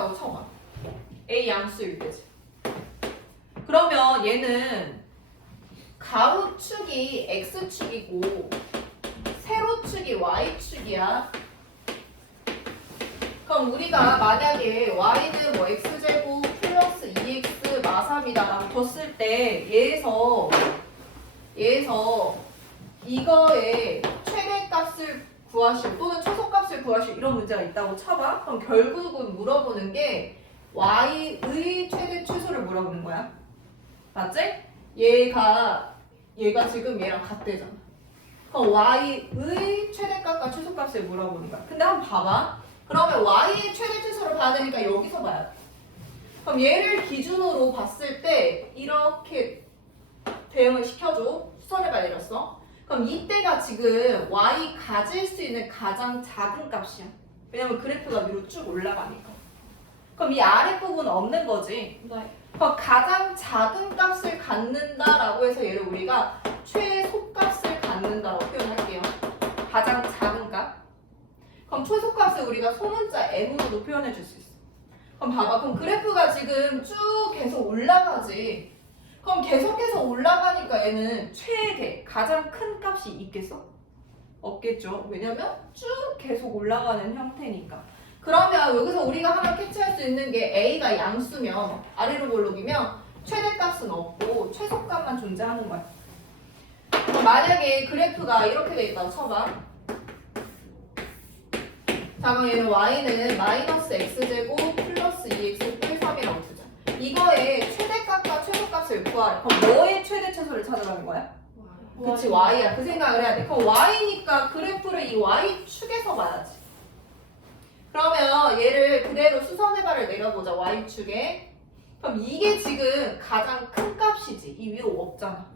표현했다고 쳐봐. A 양수일 때지. 그러면 얘는 가로축이 x축이고 세로축이 y축이야. 그럼 우리가 만약에 y는 뭐 x제곱 플러스 2x 마삼이다 라고 뒀을 때 얘에서 얘에서 이거의 최대값을 구하실 또는 최소값을 구하실 이런 문제가 있다고 쳐봐. 그럼 결국은 물어보는 게 y의 최대 최소를 물어보는 거야. 맞지? 얘가 얘가 지금 얘랑 같대잖아. 그럼 y의 최대값과 최소값을 물어보는 거야. 근데 한번 봐봐. 그러면 y의 최대 최소를 봐야 되니까 여기서 봐야 돼. 그럼 얘를 기준으로 봤을 때 이렇게 대응을 시켜줘. 수선해봐 내렸어. 그럼 이때가 지금 y 가질 수 있는 가장 작은 값이야. 왜냐면 그래프가 위로 쭉 올라가니까. 그럼 이 아랫부분은 없는 거지. 네. 그럼 가장 작은 값을 갖는다라고 해서 얘를 우리가 최소값을 갖는다라고 표현할게요. 가장 작은 값. 그럼 최소값을 우리가 소문자 m으로도 표현해 줄 수 있어. 그럼 봐봐. 그럼 그래프가 지금 쭉 계속 올라가지. 그럼 계속해서 올라가니까 얘는 최대, 가장 큰 값이 있겠어? 없겠죠. 왜냐면 쭉 계속 올라가는 형태니까. 그러면 여기서 우리가 하나 캐치할 수 있는 게 A가 양수면 아래로 볼록이면 최대값은 없고 최소값만 존재하는 거야. 만약에 그래프가 이렇게 돼 있다고 쳐봐. 자 그럼 얘는 y는 마이너스 x제곱 플러스 2x 플 3이라고 두자. 이거의 최대값과 최소 값을 구하래. 그럼 뭐의 최대 최소를 찾아가는 거야? 그치 y야. 그 생각을 해야 돼. 그럼 y니까 그래프를 이 y축에서 봐야지. 그러면 얘를 그대로 수선해발을 내려보자. y축에. 그럼 이게 지금 가장 큰 값이지. 이 위로 없잖아.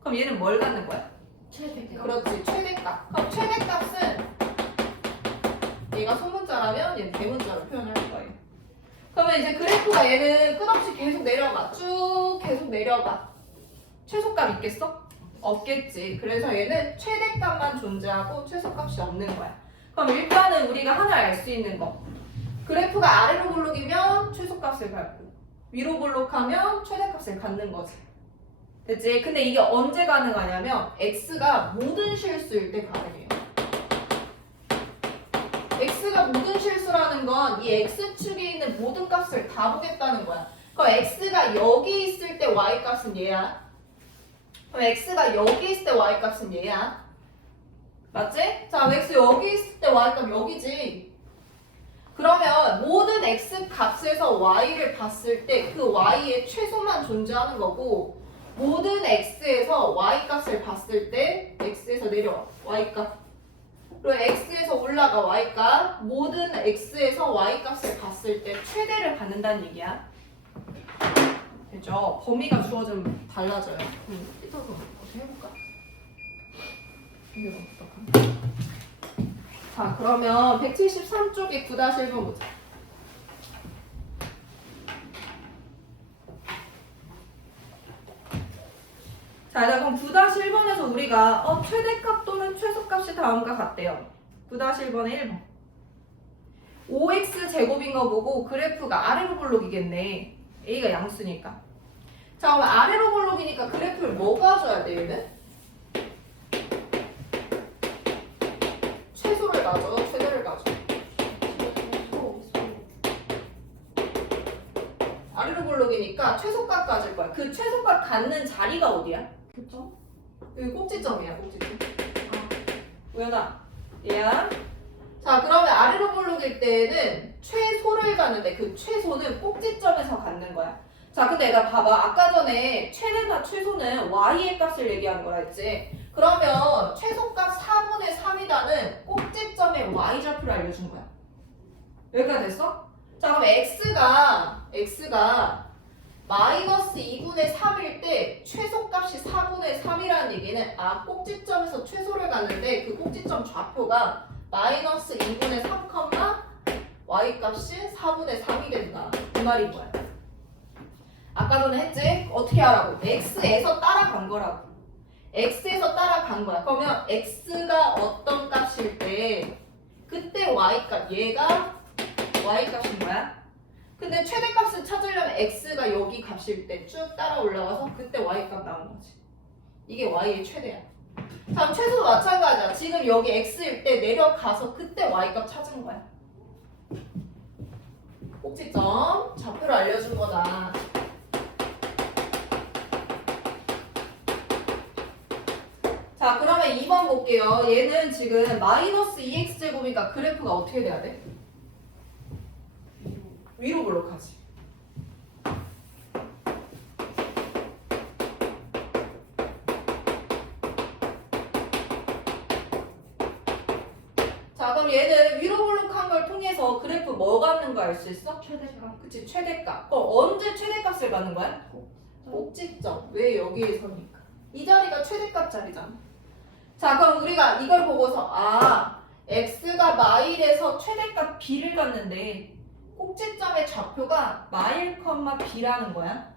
그럼 얘는 뭘 갖는 거야? 최대. 그렇지. 최대값. 그럼 최대값은 얘가 소문자라면 얘는 대문자로 표현할 거예요. 그러면 이제 그래프가 얘는 끝없이 계속 내려가. 쭉 계속 내려가. 최소값 있겠어? 없겠지. 그래서 얘는 최대값만 존재하고 최소값이 없는 거야. 그럼 일단은 우리가 하나 알 수 있는 거. 그래프가 아래로 볼록이면 최소값을 갖고 위로 볼록하면 최대값을 갖는 거지. 됐지? 근데 이게 언제 가능하냐면 x가 모든 실수일 때 가능해요. X가 모든 실수라는 건 이 x축에 있는 모든 값을 다 보겠다는 거야. 그럼 x가 여기 있을 때 y 값은 얘야. 그럼 x가 여기 있을 때 y 값은 얘야. 맞지? 자, x 여기 있을 때 y 값 여기지. 그러면 모든 x 값에서 y를 봤을 때 그 y의 최소만 존재하는 거고 모든 x에서 y 값을 봤을 때 x에서 내려와 y 값 그리고 x에서 올라가 y 값 모든 x에서 y 값을 봤을 때 최대를 갖는다는 얘기야 되죠? 범위가 주어지면 달라져요 음, 이따가 어떻게 해볼까? 이게 너무 답답한데 자 그러면 173쪽에 9-1번 보자 자, 자, 그럼 9-1번에서 우리가 어, 최대값 최소값이 다음과 같대요. 9-1번의 1번. 5x 제곱인 거 보고 그래프가 아래로 볼록이겠네. a가 양수니까. 자, 그럼 아래로 볼록이니까 그래프를 뭐 가져야 돼, 얘는? 최소를 가져, 최대를 가져. 아래로 볼록이니까 최소값 가질 거야. 그 최소값 갖는 자리가 어디야? 그죠? 여기 꼭지점이야, 꼭지점. 우연아, 얘야. 자, 그러면 아래로 볼록일 때는 최소를 갖는데 그 최소는 꼭지점에서 갖는 거야. 자, 근데 얘가 봐봐. 아까 전에 최대나 최소는 y의 값을 얘기하는 거라 했지. 그러면 최소값 4분의 3이다는 꼭지점의 y좌표를 알려준 거야. 여기까지 됐어? 자, 그럼 x가, x가 마이너스 2분의 3일 때 최소값이 4분의 3이라는 얘기는 아 꼭지점에서 최소를 갔는데 그 꼭지점 좌표가 마이너스 2분의 3, y값이 4분의 3이 된다. 그 말인 거야. 아까 전에 했지? 어떻게 하라고? x에서 따라간 거라고. x에서 따라간 거야. 그러면 x가 어떤 값일 때 그때 y값 얘가 y값인 거야? 근데 최대값을 찾으려면 x가 여기 값일 때 쭉 따라 올라가서 그때 y 값 나온 거지. 이게 y의 최대야. 다음 최소도 마찬가지야. 지금 여기 x일 때 내려가서 그때 y 값 찾은 거야. 꼭지점 좌표를 알려준 거다. 자 그러면 2번 볼게요. 얘는 지금 마이너스 2x 제곱이니까 그래프가 어떻게 돼야 돼? 위로 볼록하지. 자 그럼 얘는 위로 볼록한 걸 통해서 그래프 뭐 갖는 거 알 수 있어? 최대값 그치 최대값. 그럼 언제 최대값을 갖는 거야? 꼭지점. 왜 여기에 서니까? 이 자리가 최대값 자리잖아. 자, 그럼 우리가 이걸 보고서 아, x가 마일에서 최대값 b를 갖는데 꼭지점의 좌표가 마일, b라는 거야.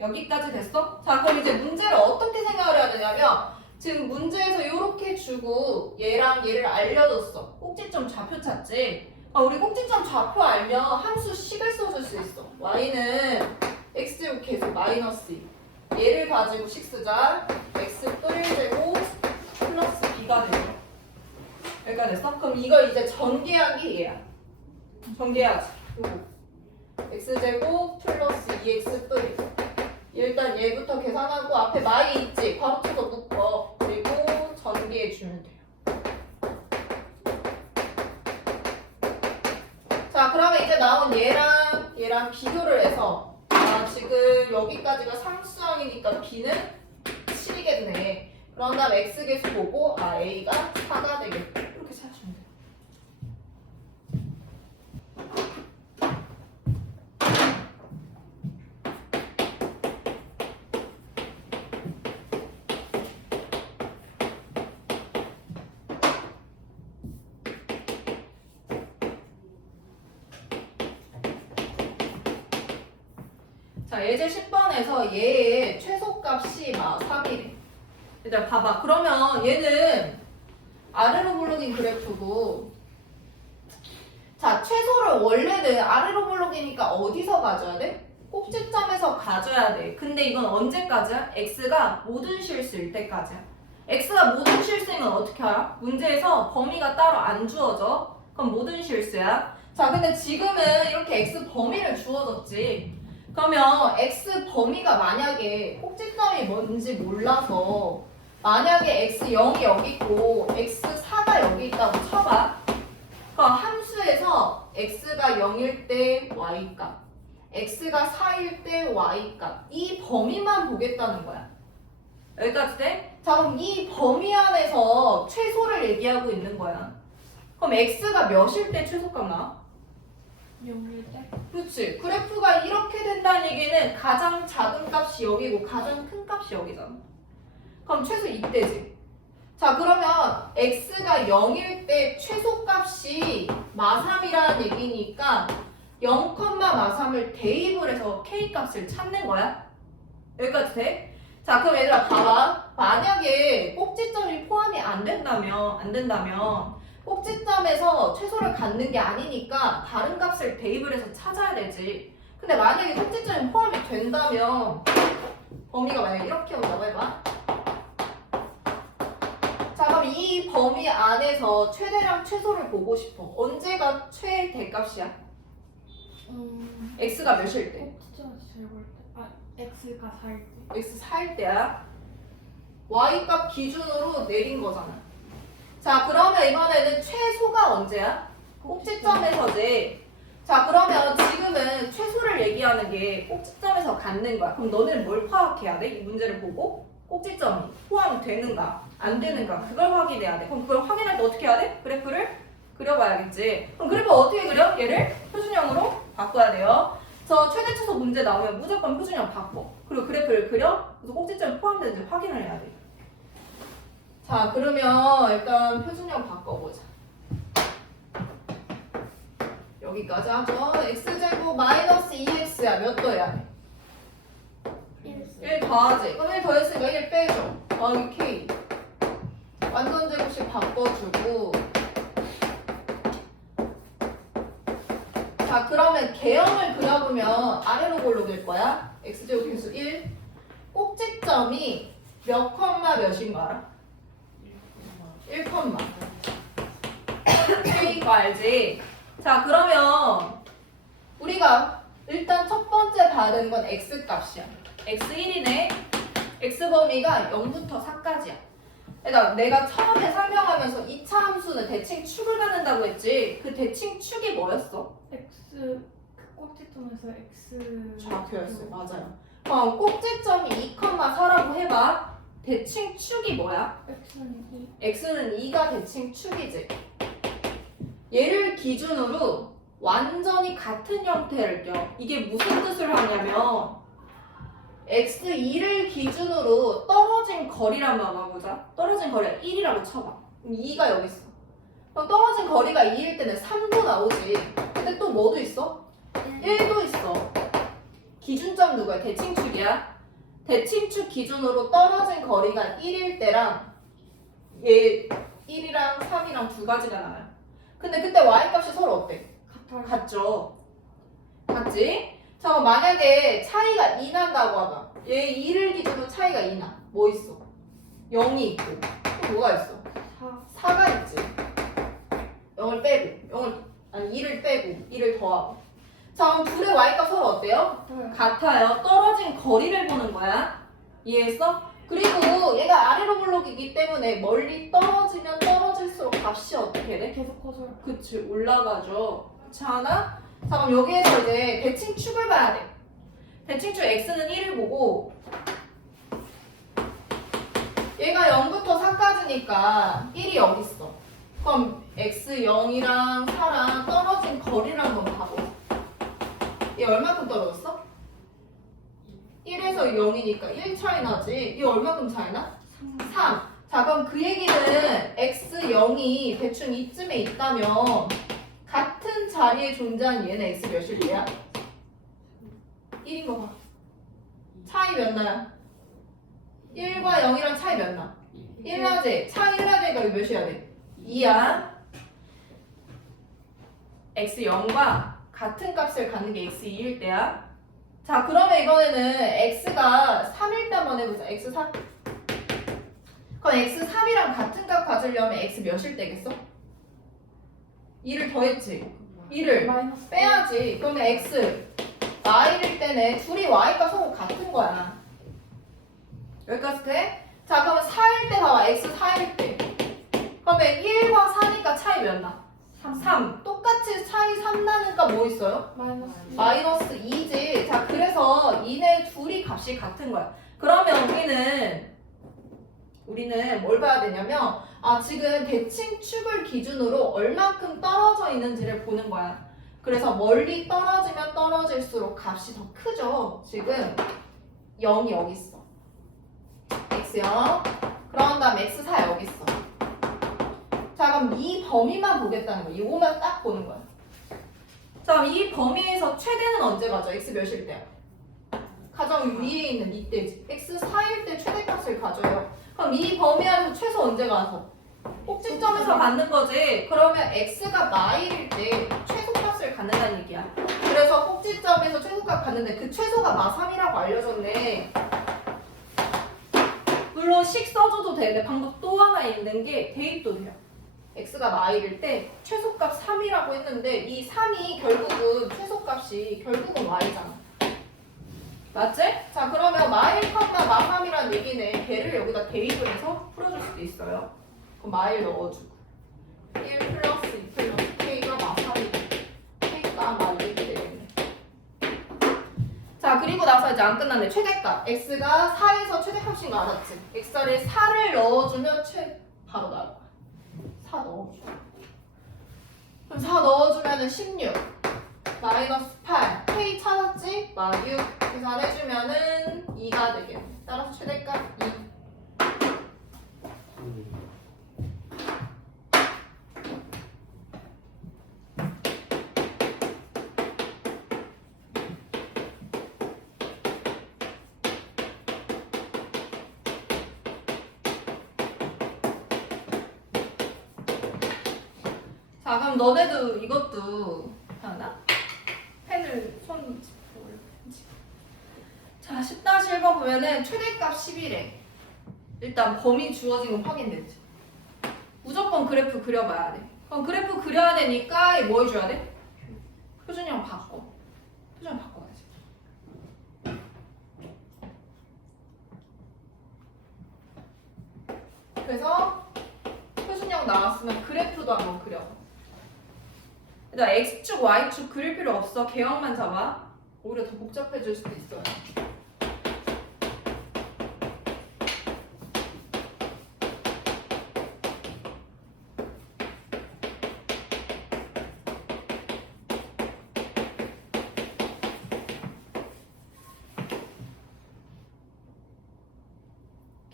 여기까지 됐어? 자, 그럼 이제 문제를 어떻게 생각을 해야 되냐면 지금 문제에서 이렇게 주고 얘랑 얘를 알려줬어. 꼭지점 좌표 찾지. 아, 우리 꼭지점 좌표 알면 함수 식을 써줄 수 있어. y는 x제곱 계속 마이너스 2. 얘를 가지고 식 쓰자. x 또 1제곱 플러스 b가 되죠. 여기까지 됐어? 그럼 이걸 이제 전개하기 얘야. 전개하지. 요거. x제곱 플러스 2x 또 1. 일단 얘부터 계산하고 앞에 마이 있지? 바로 쳐서 묶어. 그리고 전개해주면 돼요. 자, 그러면 이제 나온 얘랑 얘랑 비교를 해서 아, 지금 여기까지가 상수항이니까 b는 7이겠네. 그런 다음 x계수 보고 아, a가 4가 되겠다. 찾으면 돼요. 자, 예제 10번에서 얘의 최소값이 막 3이래. 얘들아, 봐봐. 그러면 얘는 아래로 블록인 그래프고, 자, 최소를 원래는 아래로 블록이니까 어디서 가져야 돼? 꼭지점에서 가져야 돼. 근데 이건 언제까지야? x가 모든 실수일 때까지야. x가 모든 실수이면 어떻게 알아? 문제에서 범위가 따로 안 주어져. 그럼 모든 실수야. 자, 근데 지금은 이렇게 x 범위를 주어졌지. 그러면 x 범위가 만약에 꼭지점이 뭔지 몰라서 만약에 x0이 여기 있고 x4가 여기 있다고 쳐봐. 그럼 함수에서 x가 0일 때 y값, x가 4일 때 y값 이 범위만 보겠다는 거야. 여기까지 돼? 자 그럼 이 범위 안에서 최소를 얘기하고 있는 거야. 그럼 x가 몇일 때 최소값 나와? 0일 때 그렇지. 그래프가 이렇게 된다는 얘기는 가장 작은 값이 여기고 가장 큰 값이 여기잖아. 그럼 최소 이때지. 자 그러면 x가 0일 때 최소값이 마삼이라는 얘기니까 0, 마삼을 대입을 해서 k 값을 찾는 거야. 여기까지 돼? 자 그럼 얘들아 봐봐. 만약에 꼭지점이 포함이 안 된다면 안 된다면 꼭지점에서 최소를 갖는 게 아니니까 다른 값을 대입을 해서 찾아야 되지. 근데 만약에 꼭지점이 포함이 된다면 범위가 만약에 이렇게 온다고 해봐. 이 범위 안에서 최대랑 최소를 보고 싶어. 언제가 최대값이야? 음 x가 몇일 때? 꼭지점에서 제일 볼때 아 x가 4일 때 x 4일 때야. y 값 기준으로 내린 거잖아. 자 그러면 이번에는 최소가 언제야? 꼭지점에서지. 자 그러면 지금은 최소를 얘기하는 게 꼭지점에서 갖는 거야. 그럼 너는 뭘 파악해야 돼? 이 문제를 보고 꼭지점이 포함이 되는가 안 되는가 그걸 확인해야 돼. 그럼 그걸 확인할 때 어떻게 해야 돼? 그래프를 그려봐야겠지. 그럼 그래프 어떻게 그려? 얘를 표준형으로 바꿔야 돼요. 저 최대 최소 문제 나오면 무조건 표준형 바꿔. 그리고 그래프를 그려. 그래서 꼭지점 포함되는지 확인을 해야 돼. 자 그러면 일단 표준형 바꿔보자. 여기까지 하죠. x제곱 마이너스 2x야. 몇 도야? 1 1 더하지. 그럼 1 더했으니까 1 빼줘. 더하기 k. 완전 제곱식 바꿔주고 자, 그러면 개형을 그려보면 아래로 골로 될 거야. x제곱 계수 1. 꼭지점이 몇 컴마 몇인 거 알아? 1 컴마. K거 알지? 자, 그러면 우리가 일단 첫 번째 되는 건 x 값이야. X1이네. x 범위가 0부터 4까지야. 그러니까 내가 처음에 설명하면서 2차 함수는 대칭 축을 갖는다고 했지. 그 대칭 축이 뭐였어? X 그 꼭지점에서 X 좌표였어요. 맞아요. 그럼 꼭지점이 2,4라고 해봐. 대칭 축이 뭐야? X는 2 x는 2가 대칭 축이지. 얘를 기준으로 완전히 같은 형태를 껴. 이게 무슨 뜻을 하냐면 x2를 기준으로 떨어진 거리란 말 봐보자. 떨어진 거리가 1이라고 쳐봐. 그럼 2가 여기 있어. 그럼 떨어진 거리가 2일 때는 3도 나오지. 근데 또 뭐도 있어? 1도 있어. 기준점 누구야? 대칭축이야. 대칭축 기준으로 떨어진 거리가 1일 때랑 얘 1이랑 3이랑 두 가지가 나와요. 근데 그때 y 값이 서로 어때? 같아요. 같죠. 같지? 자, 만약에 차이가 2 난다고 하봐. 얘 2를 기준으로 차이가 2 나. 뭐 있어? 0이 있고. 또 뭐가 있어? 4 4가 있지. 0을 빼고, 0을, 아니 2를 빼고, 2를 더하고. 자, 그럼 둘의 y값 서로 어때요? 같아요. 같아요. 떨어진 거리를 보는 거야. 이해했어? 그리고 얘가 아래로 블록이기 때문에 멀리 떨어지면 떨어질수록 값이 어떻게 돼? 계속 커져요. 그치, 올라가죠. 그렇지 않아? 자, 그럼 여기에서 이제 대칭축을 봐야 돼. 대칭축 x는 1을 보고 얘가 0부터 4까지니까 1이 여기 있어. 그럼 x0이랑 4랑 떨어진 거리를 한번 봐보. 얘 얼마큼 떨어졌어? 1에서 0이니까 1 차이 나지. 얘 얼마큼 차이 나? 3. 자, 그럼 그 얘기는 x0이 대충 이쯤에 있다면 같은 자리에 존재한 얘는 x 몇일 때야? 1인 거 봐. 차이 몇 나야? 1과 0이랑 차이 몇 나? 1 나지? 차이 1 나지니까 이거 몇이야 돼? 2야. x0과 같은 값을 갖는 게 x2일 때야. 자, 그러면 이번에는 x가 3일 때 한번 해보자. x3. 그럼 x3이랑 같은 값 가지려면 x 몇일 때겠어? 2를 더했지. 2를 마이너스 빼야지. 그러면 x y일 때는 둘이 y가 서로 같은 거야. 여기까지 돼? 자, 그러면 4일 때 봐봐. x 4일 때. 그러면 1과 4니까 차이 몇 나? 3. 똑같이 차이 3 나니까 뭐 있어요? 마이너스 마이너스 2지. 자, 그래서 이네 둘이 값이 같은 거야. 그러면 우리는 우리는 뭘 봐야 되냐면 아, 지금 대칭 축을 기준으로 얼만큼 떨어져 있는지를 보는 거야. 그래서 멀리 떨어지면 떨어질수록 값이 더 크죠. 지금 0이 여기 있어. x0. 그런 다음 x4 여기 있어. 자, 그럼 이 범위만 보겠다는 거야. 이거만 딱 보는 거야. 자, 그럼 이 범위에서 최대는 언제 가져? x 몇일 때야? 가장 위에 있는 이때지. x 4일 때 최대값을 가져요. 그럼 이 범위 안에서 최소 언제 가서? 꼭지점에서 갖는 거지. 그러면 x가 마일일 때 최소값을 갖는다는 얘기야. 그래서 꼭지점에서 최소값 갖는데 그 최소가 마3이라고 알려졌네. 물론 식 써줘도 되는데 방법 또 하나 있는 게 대입도 돼요. x가 마일일 때 최소값 3이라고 했는데 이 3이 결국은 최소값이 결국은 y잖아. 맞지? 자 그러면 마일 컴마 마3이라는 얘기는 걔를 여기다 대입을 해서 풀어줄 수도 있어요. 그럼 마일 넣어주고 1 플러스 2 플러스 k가 마3이고 k가 마일이 되겠네. 자 그리고 나서 이제 안 끝났네 최대값 x가 4에서 최대값인 거 알았지? x를 4를 넣어주면 최 바로 나올 거야 4 넣어줘 그럼 4 넣어주면 은 16 마이너스 8 k 찾았지? 마6 계산해주면은 2가 되겠네. 따라서 최대값 2 자 그럼 너네도 이것도 하나? 손을 손 짚고 이렇게 자, 10-1번 보면은 최대값 10이래. 일단 범위 주어진 거 확인됐지. 무조건 그래프 그려봐야 돼. 그럼 그래프 그려야 되니까 뭐 해줘야 돼? 표준형 바꿔. 표준형 바꿔야지. 그래서 표준형 나왔으면 그래프도 한번 그려. 일단 x축, y축 그릴 필요 없어. 개형만 잡아. 오히려 더 복잡해질 수도 있어요.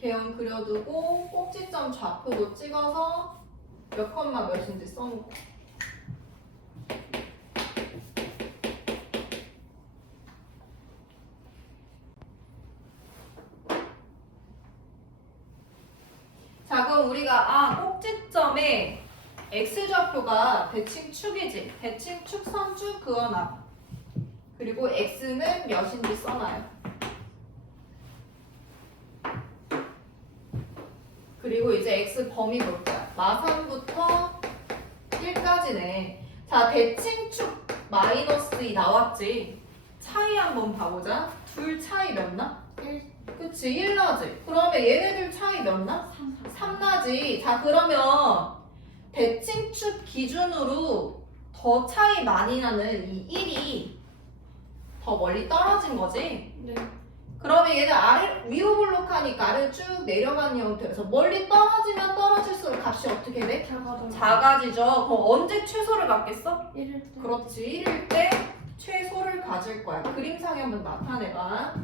개형 꼭지점 좌표도 찍어서 몇 컷만 몇인지 써놓고. 자 그럼 우리가 아 꼭지점에 x좌표가 대칭축이지. 대칭축 선주 그어나 그리고 x는 몇인지 써놔요 그리고 이제 x 범위 볼 거야. 마삼부터 1까지네. 자, 대칭축 마이너스 2 나왔지? 차이 한번 봐보자. 둘 차이 몇 나? 1, 그치, 1 나지? 그러면 얘네들 차이 몇 나? 3, 3 나지? 자, 그러면 대칭축 기준으로 더 차이 많이 나는 이 1이 더 멀리 떨어진 거지? 네. 그러면 얘는 아래 위로 볼록하니까 아래 쭉 내려가는 형태여서 멀리 떨어지면 떨어질수록 값이 어떻게 돼? 작아지죠. 그럼 언제 최소를 갖겠어? 1일 때. 그렇지. 1일 때 최소를 가질 거야. 그림상에 한번 나타내봐.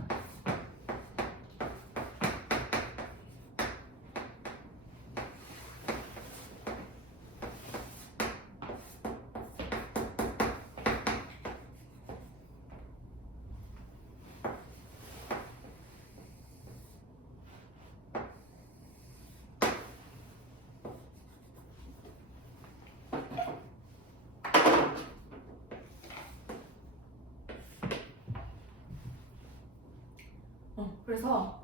어, 그래서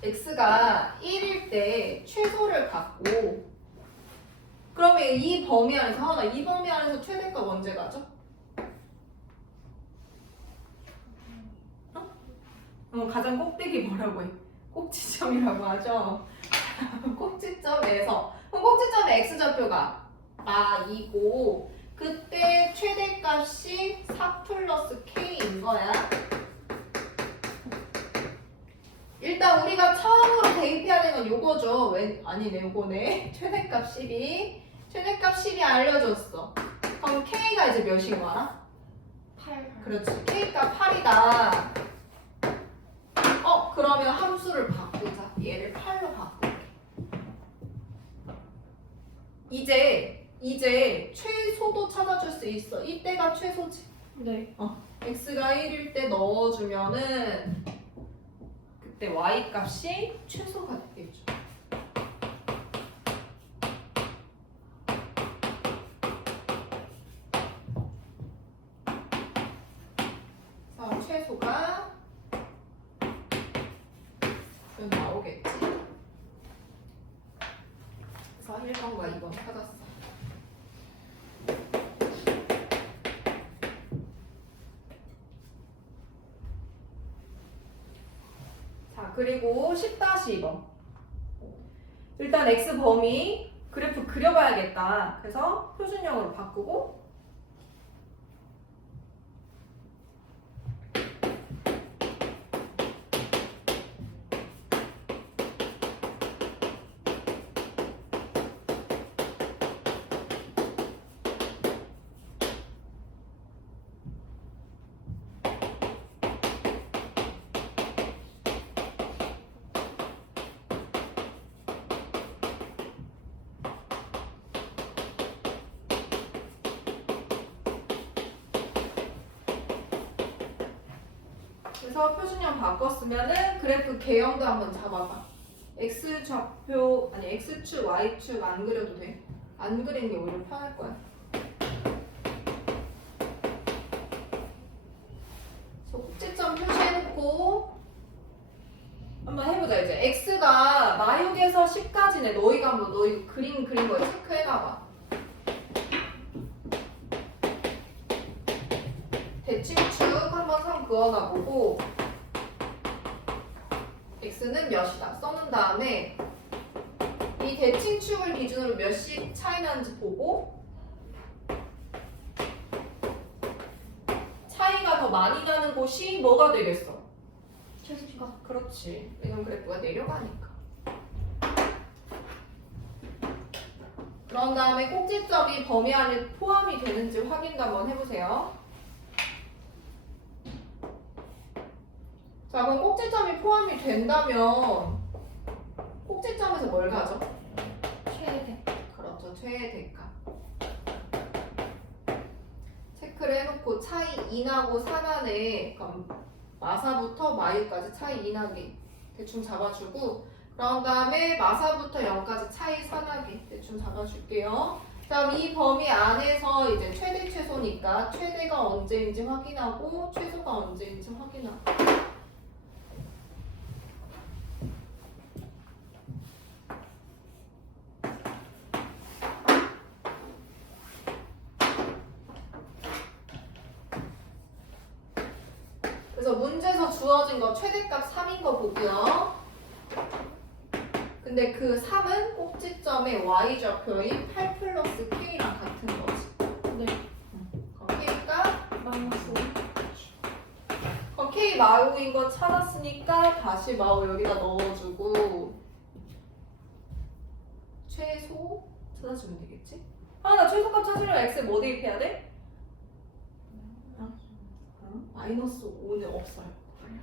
x가 1일 때 최소를 갖고 그러면 이 범위 안에서 하나 이 범위 안에서 최대값 언제 가죠? 어? 어, 가장 꼭대기 뭐라고 해? 꼭지점이라고 하죠. 꼭지점에서 그럼 꼭지점의 x좌표가 아 2고 그때 최대값이 4 플러스 k인 거야. 일단 우리가 처음으로 대입해야 되는 건 요거죠. 왜 아니네 요거네. 최대값 12. 최대값 10이 알려줬어. 그럼 k가 이제 몇인 거 알아? 8. 그렇지. k가 8이다. 어 그러면 함수를 바꾸자. 얘를 8로 바꿀게. 이제 이제 최소도 찾아줄 수 있어. 이때가 최소지. 네. x가 1일 때 넣어주면은 그때 y 값이 최소가 되겠죠. 나오겠지. 그래서 1번과 2번 찾았어. 자, 그리고 10-2번. 일단 x 범위 그래프 그려봐야겠다. 그래서 표준형으로 바꾸고 그래서 표준형 바꿨으면은 그래프 개형도 한번 잡아봐. x 좌표 아니 x축 y축 안 그려도 돼. 안 그리는 게 오히려 편할 거야. 사라지네. 너희가 한번 너희 그림 그린 거 체크해놔봐. 대칭축 한번 선 그어놔보고 x는 몇이다 써놓은 다음에 이 대칭축을 기준으로 몇씩 차이 나는지 보고 차이가 더 많이 나는 곳이 뭐가 되겠어? 최소가 그렇지. 왜냐면 그래프가 내려가니까. 그런 다음에 꼭지점이 범위 안에 포함이 되는지 확인도 한번 해보세요. 자, 그럼 꼭지점이 포함이 된다면 꼭지점에서 뭘 가죠? 최대 그렇죠. 최애 대가. 체크를 해놓고 차이 2나고 4나네. 그럼 마사부터 마일까지 차이 2나게 대충 잡아주고 그런 다음에 마사부터 0까지 차이 4나게 대충 잡아줄게요. 자, 그럼 이 범위 안에서 이제 최대 최소니까 최대가 언제인지 확인하고 최소가 언제인지 확인하고 그래서 문제에서 주어진 거 최대값 3인 거 보고요. 근데 그 3은 꼭지점의 y좌표인 8 플러스 k랑 같은 거지. 네 그럼 k가 마이너스 그럼 k 마우인 거 찾았으니까 다시 마우 여기다 넣어주고 최소 찾아주면 되겠지? 아 나 최소값 찾으려면 x 뭐 대입해야 돼? 어? 마이너스 5는 없어요.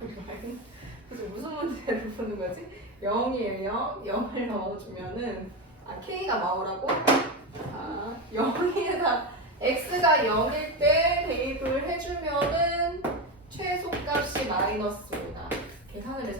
그래서 무슨 문제를 푸는 거지? 0이에요. 0을 넣어주면은 아 k가 마오라고? 아 0에다 x가 0일 때 대입을 해주면은 최소값이 마이너스 5다. 계산을 해서